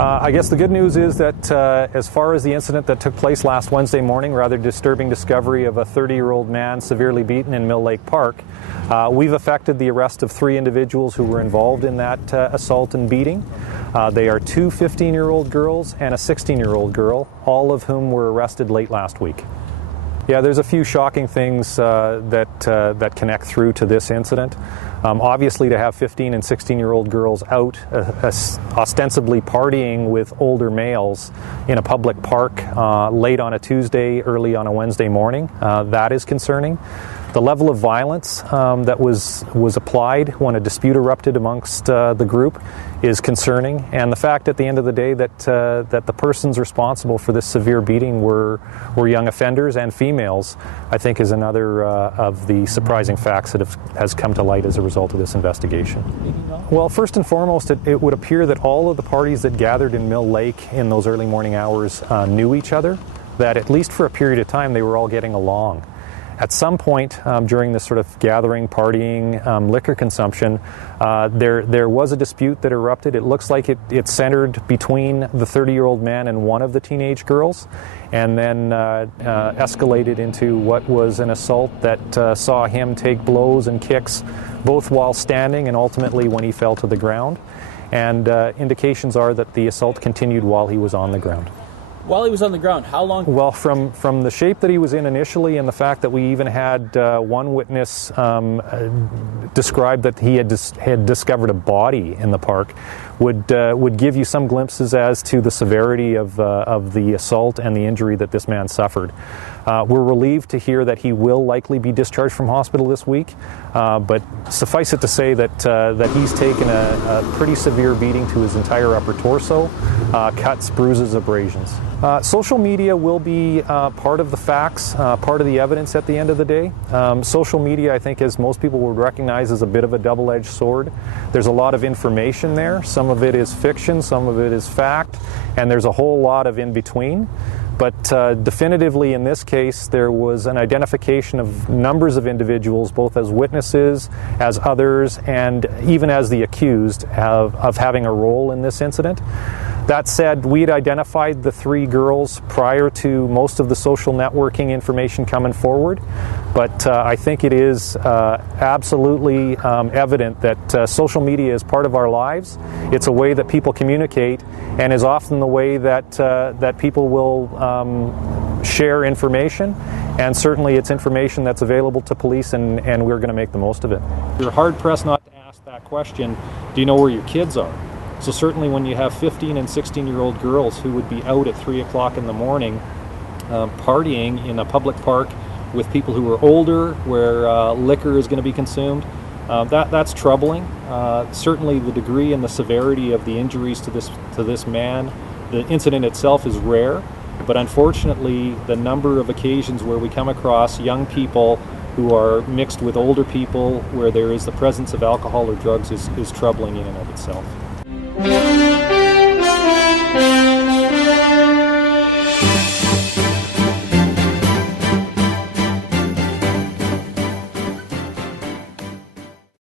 I guess the good news is that as far as the incident that took place last Wednesday morning, rather disturbing discovery of a 30-year-old man severely beaten in Mill Lake Park, we've effected the arrest of 3 individuals who were involved in that assault and beating. They are 2 15-year-old girls and a 16-year-old girl, all of whom were arrested late last week. Yeah, there's a few shocking things that connect through to this incident. Obviously, to have 15 and 16-year-old girls out ostensibly partying with older males in a public park late on a Tuesday, early on a Wednesday morning, that is concerning. The level of violence that was applied when a dispute erupted amongst the group is concerning, and the fact at the end of the day that the persons responsible for this severe beating were young offenders and females, I think is another of the surprising facts that has come to light as a result of this investigation. Well, first and foremost, it would appear that all of the parties that gathered in Mill Lake in those early morning hours knew each other, that at least for a period of time they were all getting along. At some point during this sort of gathering, partying, liquor consumption, there was a dispute that erupted. It looks like it centered between the 30-year-old man and one of the teenage girls, and then escalated into what was an assault that saw him take blows and kicks both while standing and ultimately when he fell to the ground. And indications are that the assault continued while he was on the ground. While he was on the ground, how long? Well, from the shape that he was in initially, and the fact that we even had one witness describe that he had discovered a body in the park, would give you some glimpses as to the severity of the assault and the injury that this man suffered. We're relieved to hear that he will likely be discharged from hospital this week, but suffice it to say that he's taken a pretty severe beating to his entire upper torso, cuts, bruises, abrasions. Social media will be part of the facts, part of the evidence at the end of the day. Social media, I think, as most people would recognize, is a bit of a double-edged sword. There's a lot of information there. Some of it is fiction, some of it is fact, and there's a whole lot of in between. But definitively in this case, there was an identification of numbers of individuals, both as witnesses, as others, and even as the accused of having a role in this incident. That said, we had identified the 3 girls prior to most of the social networking information coming forward, but I think it is absolutely evident that social media is part of our lives. It's a way that people communicate, and is often the way that people will share information, and certainly it's information that's available to police, and we're going to make the most of it. You're hard-pressed not to ask that question, do you know where your kids are? So certainly when you have 15 and 16-year-old girls who would be out at 3 o'clock in the morning partying in a public park with people who are older, where liquor is going to be consumed, that's troubling. Certainly the degree and the severity of the injuries to this man, the incident itself is rare, but unfortunately the number of occasions where we come across young people who are mixed with older people where there is the presence of alcohol or drugs is troubling in and of itself.